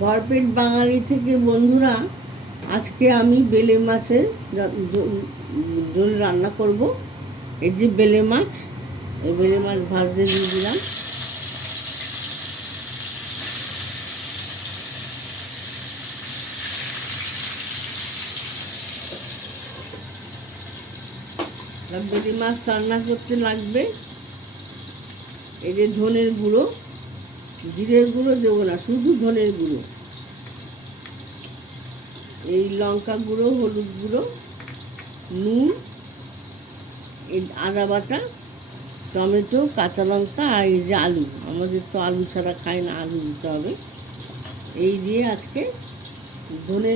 ভরপেট বাঙালি থেকে বন্ধুরা, আজকে আমি বেলে মাছের ঝোল রান্না করব। এই যে বেলে মাছ, এই বেলে মাছ ভাজতে দিয়ে দিলাম। বেলে মাছ রান্না করতে লাগবে এই যে ধনের গুঁড়ো, জিরের গুঁড়ো দেবো না, শুধু ধনের গুঁড়ো, এই লঙ্কা গুঁড়ো, হলুদ গুঁড়ো, নুন, এই আদা বাটা, টমেটো, কাঁচা লঙ্কা, আর এই যে আলু। আমাদের তো আলু ছাড়া খায় না, আলু দিতে হবে। এই দিয়ে আজকে ধনে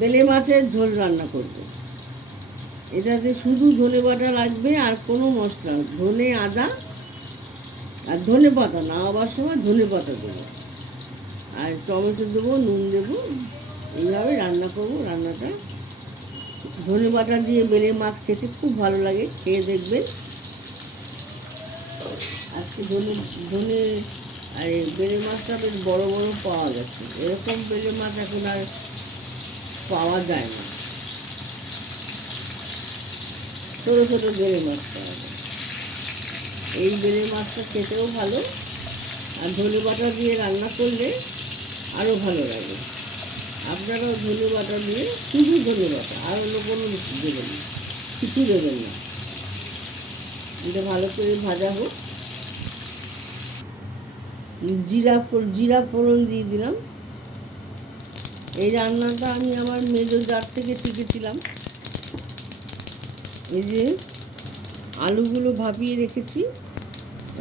বেলে মাছের ঝোল রান্না করব। এটাতে শুধু ধনে বাটা লাগবে, আর কোনো মশলা, ধনে, আদা আর ধনে পাতা না হওয়ার সময় ধনে পাতা দেবো, আর টমেটো দেবো, নুন দেবো। এইভাবে রান্না করবো। রান্নাটা ধনে বাটা দিয়ে বেলে মাছ খেতে খুব ভালো লাগে, খেয়ে দেখবেন। আজকে ধনে ধনে আর বেলে মাছটা বেশ বড় বড় পাওয়া গেছে। এরকম বেলে মাছ এখন আর পাওয়া যায় না, ছোটো ছোটো বেলে মাছ পাওয়া যায়। এই বেলে মাছটা খেতেও ভালো, আর ধনে বাটা দিয়ে রান্না করলে আরও ভালো লাগে। আপনারাও ধনে বাটা দিয়ে, শুধু ধনে বাটা, আর অন্য কোনো দেবেন না, কিছু দেবেন না। এটা ভালো করে ভাজা হোক। জিরা ফোড়ন দিয়ে দিলাম। এই রান্নাটা আমি আমার মেজো জার থেকে শিখেছিলাম। এই যে আলুগুলো ভাপিয়ে রেখেছি,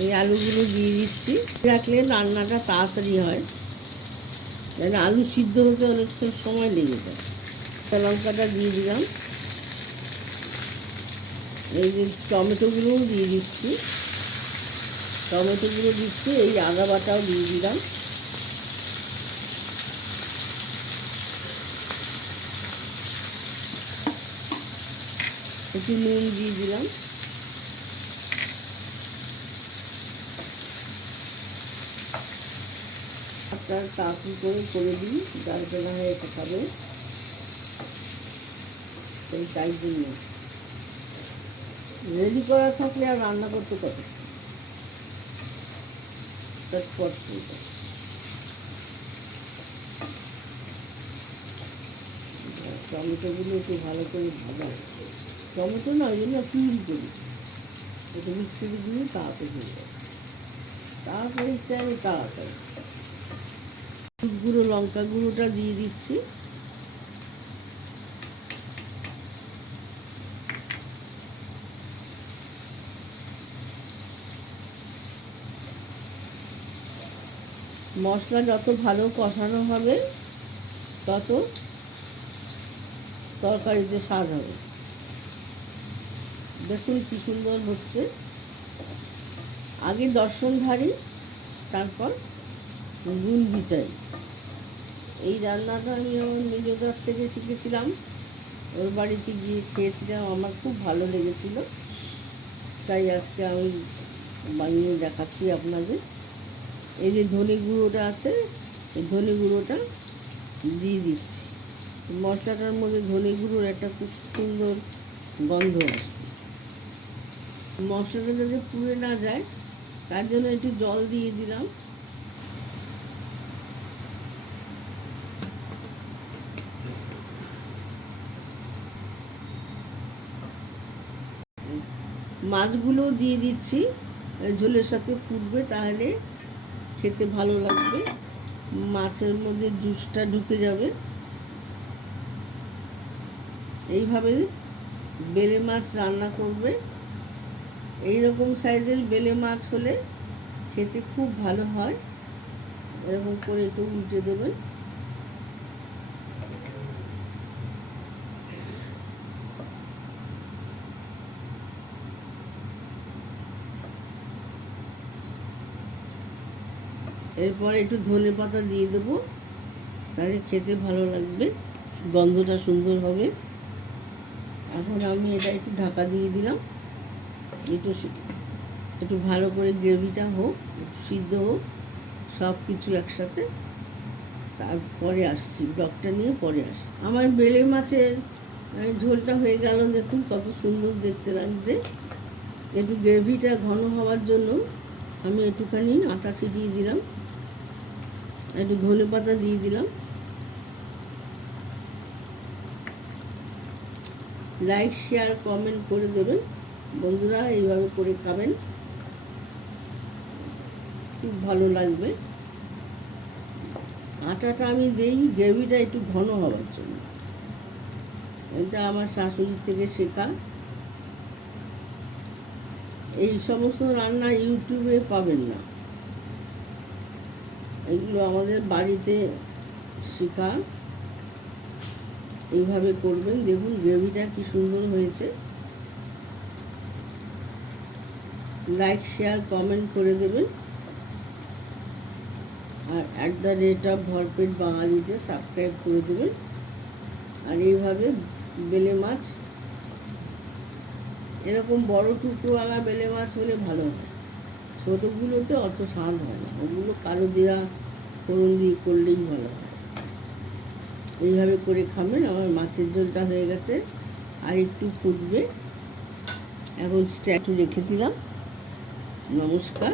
এই আলুগুলো দিয়ে দিচ্ছি। রাখলে রান্নাটা তাড়াতাড়ি হয়, যেন আলু সিদ্ধ হতে অনেকটা সময় লেগে যায়। লঙ্কাটা দিয়ে দিলাম। এই যে টমেটোগুলোও দিয়ে দিচ্ছি, এই আদা বাটাও দিয়ে দিলাম। একটু নুন দিয়ে দিলাম। আপনার তাড়াতাড়ি করে দিই, যার জন্য এটা খাবে, তাই জন্য রেডি করা থাকলে আর রান্না করতে কত টমেটোগুলো একটু ভালো করে ভাজা, টমেটো না ওই জন্য পিউরি করি, একটু মিক্সিতে দিয়ে তাড়াতাড়ি হয়ে যায়, তাড়াতাড়ি। গুঁড়ো, লঙ্কা গুঁড়োটা দিয়ে দিচ্ছি। মশলা যত ভালো কষানো হবে, তত তরকারিতে স্বাদ হবে। দেখুন কি সুন্দর হচ্ছে। আগে দর্শনধারী, তারপর গুণ বিচারি। এই রান্নাটা আমি আমার নিজের থেকে শিখেছিলাম, ওর বাড়িতে গিয়ে খেয়েছিলাম, আমার খুব ভালো লেগেছিল, তাই আজকে আমি বানিয়ে দেখাচ্ছি আপনাদের। এই যে ধনে গুঁড়োটা আছে, এই ধনে গুঁড়োটা দিয়ে দিচ্ছি। মশলাটার মধ্যে ধনে গুঁড়োর একটা খুব সুন্দর গন্ধ আসবে। মশলাটা যাতে পুড়ে না যায়, তার জন্য একটু জল দিয়ে দিলাম। মাছগুলোও দিয়ে দিচ্ছি, ঝোলের সাথে ফুটবে, তাহলে খেতে ভালো লাগবে, মাছের মধ্যে জুসটা ঢুকে যাবে। এইভাবে বেলে মাছ রান্না করবে। এই রকম সাইজের বেলে মাছ হলে খেতে খুব ভালো হয়। এরকম করে একটু উল্টে দেবেন। এরপরে একটু ধনে পাতা দিয়ে দেবো, তাহলে খেতে ভালো লাগবে, গন্ধটা সুন্দর হবে। এখন আমি এটা একটু ঢাকা দিয়ে দিলাম, একটু ভালো করে গ্রেভিটা হোক, একটু সিদ্ধ হোক, সব কিছু একসাথে। তারপরে আসছি, ব্লগটা নিয়ে পরে আসি। আমার বেলে মাছের ঝোলটা হয়ে গেল, দেখুন কত সুন্দর দেখতে লাগছে। একটু গ্রেভিটা ঘন হওয়ার জন্য আমি একটুখানি আটা ছিটিয়ে দিলাম, একটু ধনে পাতা দিয়ে দিলাম। লাইক শেয়ার কমেন্ট করে দেবেন বন্ধুরা, এইভাবে করে খাবেন, খুব ভালো লাগবে। আটাটা আমি দিই গ্রেভিটা একটু ঘন হওয়ার জন্য। এটা আমার শাশুড়ির থেকে শেখা। এই সমস্ত রান্না ইউটিউবে পাবেন না, এগুলো আমাদের বাড়িতে শেখা। এইভাবে করবেন, দেখুন গ্রেভিটা কি সুন্দর হয়েছে। লাইক শেয়ার কমেন্ট করে দেবেন, আর @ভরপেট বাঙালিতে সাবস্ক্রাইব করে দেবেন। আর এইভাবে বেলে মাছ, এরকম বড় টুকরোওয়ালা বেলে মাছ হলে ভালো হয়, ছোটোগুলোতে অত স্বাদ হয় না, ওগুলো কালো জিরা ফোড়ন দিয়ে করলেই ভালো হয়। এইভাবে করে খাবেন। আমার মাছের ঝোলটা হয়ে গেছে, আর একটু ফুটবে। এখন স্ট্যাটু রেখে দিলাম। নমস্কার।